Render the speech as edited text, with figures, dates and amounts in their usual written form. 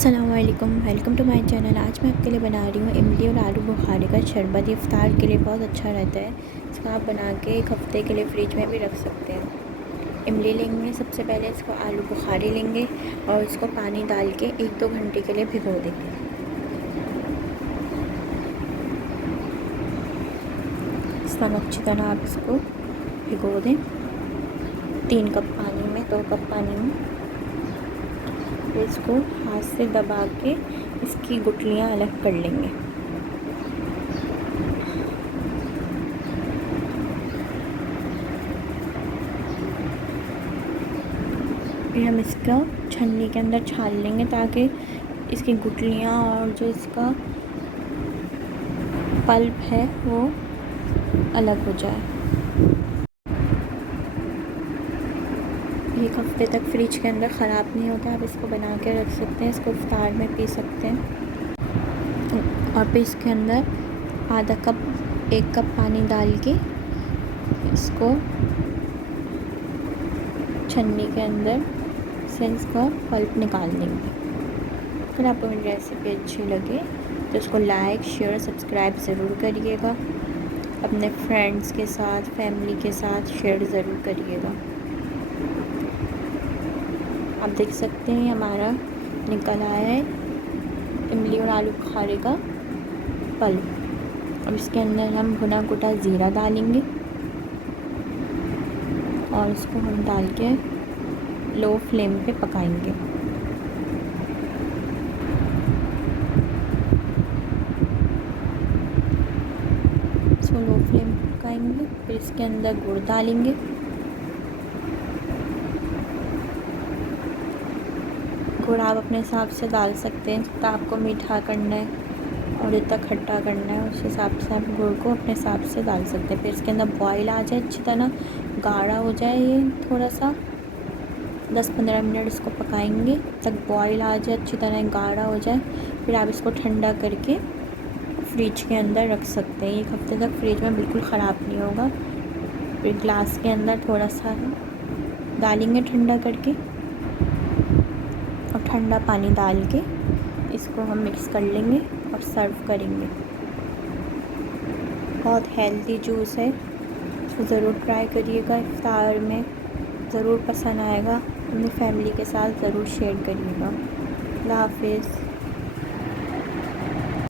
अस्सलामुअलैकुम, welcome to my channel. आज मैं आपके लिए बना रही हूँ इमली और आलू बुखारे का शरबत। इफ्तार के लिए बहुत अच्छा रहता है। इसको आप बना के एक हफ़्ते के लिए फ्रिज में भी रख सकते हैं। इमली लेंगे, सबसे पहले इसको आलू बुखारे लेंगे और इसको पानी डाल के 1-2 घंटे के लिए भिगो देंगे। इस तरह अच्छी तरह आप इसको भिगो दें। 3 कप पानी में, 2 कप पानी में। फिर इसको हाथ से दबा के इसकी गुठलियाँ अलग कर लेंगे। फिर हम इसका छन्नी के अंदर छान लेंगे ताकि इसकी गुठलियाँ और जो इसका पल्प है वो अलग हो जाए। 1 हफ़्ते तक फ्रिज के अंदर ख़राब नहीं होता। आप इसको बना के रख सकते हैं, इसको इफ्तार में पी सकते हैं। और फिर इसके अंदर आधा कप 1 कप पानी डाल के इसको छन्नी के अंदर से इसका पल्प निकाल देंगे। अगर आपको मेरी रेसिपी अच्छी लगे तो इसको लाइक, शेयर, सब्सक्राइब ज़रूर करिएगा। अपने फ्रेंड्स के साथ, फैमिली के साथ शेयर ज़रूर करिएगा। आप देख सकते हैं हमारा निकल आया है इमली और आलू बुखारे का पल्प। अब इसके अंदर हम भुना कुटा ज़ीरा डालेंगे और इसको हम डाल के लो फ्लेम पे पकाएंगे। इसको लो फ्लेम पे पकाएंगे। फिर इसके अंदर गुड़ डालेंगे। गुड़ आप अपने हिसाब से डाल सकते हैं, जितना आपको मीठा करना है और जितना खट्टा करना है उस हिसाब से आप गुड़ को अपने हिसाब से डाल सकते हैं। फिर इसके अंदर बॉयल आ जाए, अच्छी तरह गाढ़ा हो जाए, ये थोड़ा सा 10-15 मिनट इसको पकाएंगे तक बॉयल आ जाए, अच्छी तरह गाढ़ा हो जाए। फिर आप इसको ठंडा करके फ्रिज के अंदर रख सकते हैं। 1 हफ़्ते तक फ्रिज में बिल्कुल ख़राब नहीं होगा। फिर ग्लास के अंदर थोड़ा सा डालेंगे ठंडा करके और ठंडा पानी डाल के इसको हम मिक्स कर लेंगे और सर्व करेंगे। बहुत हेल्दी जूस है, इसको ज़रूर ट्राई करिएगा। इफ्तार में ज़रूर पसंद आएगा। अपनी फैमिली के साथ ज़रूर शेयर करिएगा। अल्लाह हाफ़िज़।